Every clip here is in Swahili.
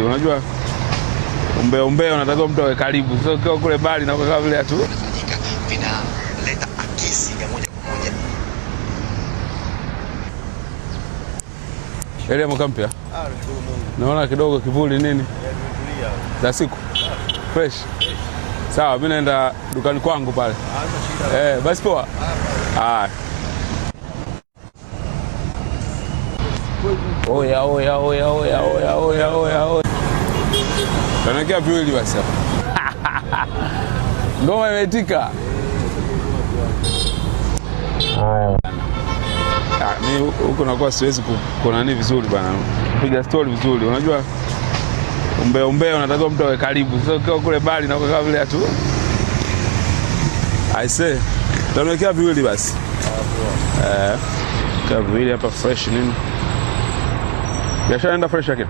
Unajua umbea unatakiwa mtu awe karibu. Sio ukiwa kule mbali na kama vile tu vinaleta akisi ya moja kwa moja. Ile mkampia. Naona kidogo kivuli nini? Za siku. Fresh. Sawa, mimi naenda dukani kwangu pale. Basi poa. Oya. Tunaelekea viwili basi hapa. Ngoma imetika. Mimi huko nakuwa siwezi kunani vizuri bana. Kupiga story vizuri. Unajua umbea unatakiwa mtu awe karibu. Sio ukiwa kule mbali na kama vile tu. I say, tunaelekea viwili basi. Kwa viwili hapa fresh nini? Biashara enda fresh yake.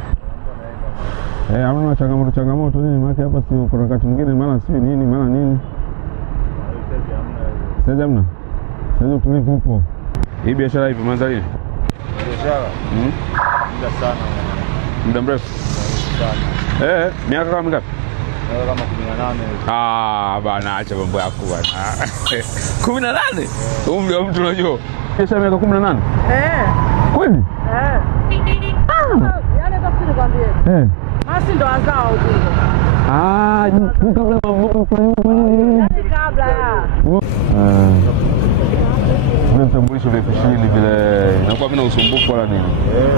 Hamna changamoto nini? Maana hapa si kuna wakati mwingine mara si nini, mara nini. Sasa hamna. Sasa tulivu upo. Hii biashara ipi mwanzo lini? Biashara? Muda sana. Muda mrefu. Sana. Miaka kama ngapi? Kama 18. Bana acha mambo yako bana. 18? Umri wa mtu unajua. Biashara miaka 18? Kweli? Yaani tafsiri kwambie. Basi ndo azao huko. Kabla kabla ya. Vitambulisho vya kushini vile inakuwa vina usumbufu wala nini?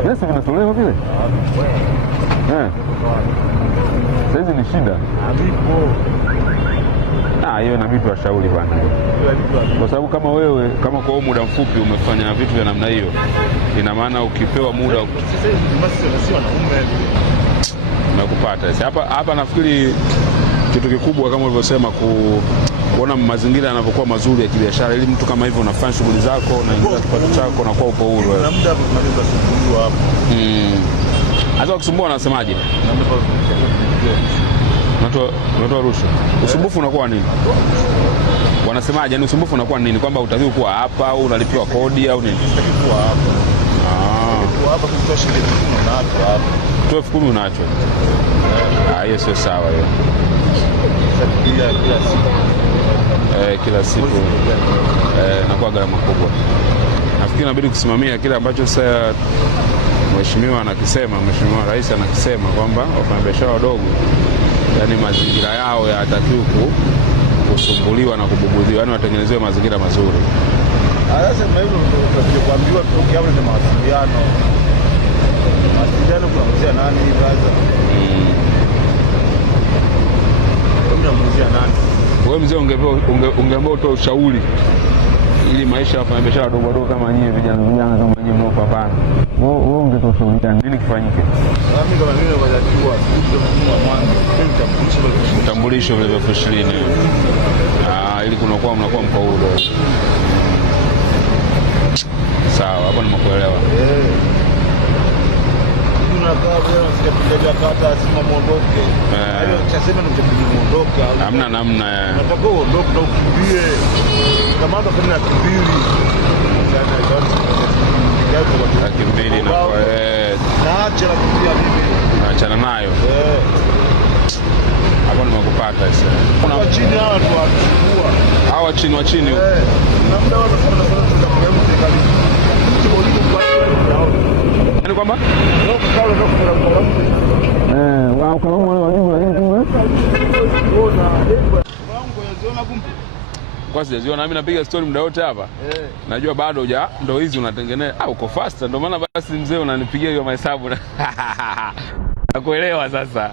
Yes, vinatolewa vile. Sasa ni shida. Hiyo na vitu washauri bwana. Kwa sababu kama wewe kama kwa muda mfupi umefanya vitu vya namna hiyo, ina maana ukipewa muda umekupata. Hapa nafikiri kitu kikubwa kama ulivyosema kuona mazingira yanavyokuwa mazuri ya kibiashara, ili mtu kama hivyo unafanya shughuli zako na ingiza kipato chako na kwa upo huru wewe. Na muda tunaweza kusumbuliwa hapo. Hata ukisumbua wanasemaje? Unatoa rushwa. Usumbufu unakuwa nini? Wanasemaje? Yaani usumbufu unakuwa nini? Kwamba utakiwa kuwa hapa au unalipiwa kodi au nini? Utakiwa hapa. Kwa hapa kwa shilingi 10 na hapa. 10,000 unacho. Hiyo sio sawa hiyo. Kila siku inakuwa gharama kubwa. Nafikiri inabidi kusimamia kile ambacho sasa Mheshimiwa anakisema, Mheshimiwa Rais anakisema kwamba wafanyabiashara wadogo yani mazingira yao yatakiwa kusumbuliwa na kubugudhiwa, yani watengenezewe mazingira mazuri. Sasa hivyo ndio kuambiwa tukiwa na mawasiliano. Mawasiliano kuanzia nani brother? Unamwambia nani? Wewe mzee ungepewa utoe ushauri ili maisha ya wafanyabiashara wadogo wadogo kama nyinyi vijana kama nyinyi mnaopambana. Wewe ungetoa ushauri gani? Nini kifanyike? Mimi kama mimi najua vitambulisho vile vya 20. Ili mnakuwa mko huru. Sawa, hapo nimekuelewa. Tunakaa leo sikapiga kata sima muondoke. Hayo chasema ndio muondoke. Hamna namna. Nataka uondoke na ukimbie. Kama ndo kuna kimbili. Kimbili na kwa naacha kumbia mimi. Naachana nayo. Hapo nimekupata sasa. Kuna chini hawa tu wachukua. Hawa chini wa chini huko. Na muda wao wanasema tunataka kuhebu serikali. Ni kwamba kwa sijaziona mimi napiga story muda wote hapa. Najua bado ndo hizi unatengeneza. Uko faster ndio maana basi mzee unanipigia hiyo mahesabu. Nakuelewa sasa.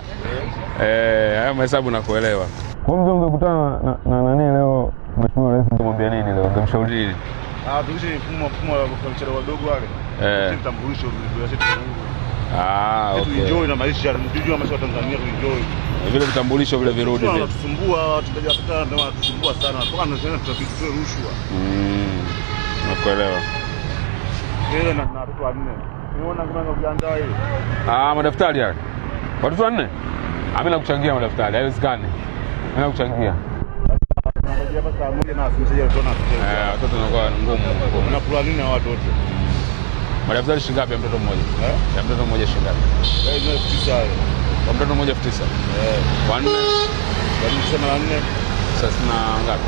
Hayo mahesabu nakuelewa. Kwa mzee ungekutana na nani leo Mheshimiwa Rais ungemwambia nini leo? Ungemshauri nini? Tulishe mfumo wa wafanyabiashara wadogo wale. Vitambulisho vya chetu. Okay. Enjoy na maisha, ndio maisha ya Tanzania enjoy. Vile vitambulisho vile virudi vile. Tunasumbua, tunasumbua sana. Mpaka tunasema tutapitoe rushwa. Nakuelewa. Yeye na watoto wanne. Unaona kama unajiandaa hiyo. Madaftari yale. Watoto wanne? Mimi nakuchangia madaftari, haiwezekani. Mimi nakuchangia. Watoto wanakuwa ngumu. Unakula nini na watoto? Madaftari shilingi ngapi ya mtoto mmoja? Ya mtoto mmoja shilingi ngapi? 9,000. Kwa mtoto mmoja 9,000. Wanne. Sema la 4. Sasa na ngapi?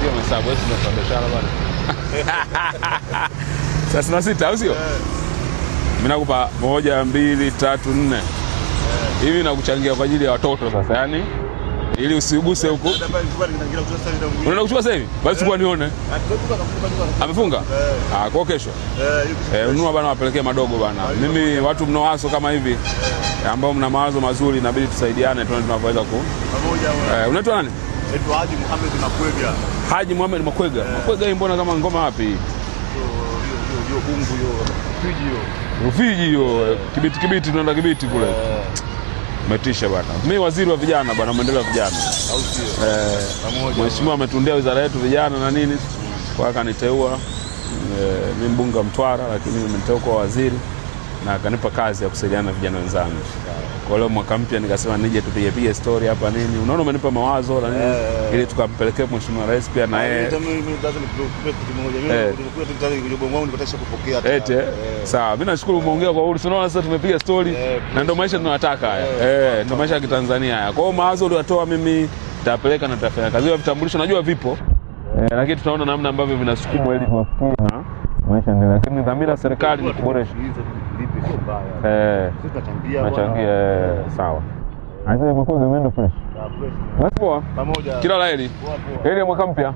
Hiyo mahesabu wewe ndio kwa biashara bwana. Sasa na 6 au sio? Mimi nakupa 1 2 3 4. Hivi nakuchangia kwa ajili ya watoto sasa, yani ili usiguse huko. Unaenda kuchukua sasa hivi? Basi kwa nione. Amefunga? Kwa kesho. Ununua bana, wapelekee madogo bana. Mimi watu mnaowaso kama hivi ambao mna mawazo mazuri inabidi tusaidiane tuone tunaweza ku. Pamoja. Unaitwa nani? Naitwa Haji Muhammad Makwega. Haji Muhammad Makwega. Makwega hii mbona kama ngoma wapi? Hiyo bungu hiyo. Fiji hiyo. Rufiji hiyo. Kibiti tunaenda Kibiti kule. Umetisha bwana. Mimi waziri wa vijana bwana, maendeleo ya vijana. Au sio? Mheshimiwa ametundia wizara yetu vijana na nini. Kwa akaniteua mimi mbunge wa Mtwara, lakini mimi nimeteua kwa waziri na akanipa kazi ya kusaidiana na vijana wenzangu. Kwa leo mwaka mpya nikasema nije tupige story hapa nini. Unaona umenipa mawazo na nini ili tukampelekea Mheshimiwa Rais pia na yeye. Sawa, mimi nashukuru umeongea kwa uhuru. Unaona sasa tumepiga story na ndio maisha tunayotaka haya. Ndio maisha ya Kitanzania haya. Kwa hiyo mawazo uliotoa mimi nitapeleka na nitafanya kazi. Hiyo vitambulisho najua vipo. Lakini tunaona namna ambavyo vinasukumwa ili tuwafikie maisha ndio. Lakini dhamira serikali ni kuboresha. Tunachangia sawa. Aisee, imekuwa gemendo fresh. Basi poa. Pamoja. Kila la heri. Heri ya mwaka mpya.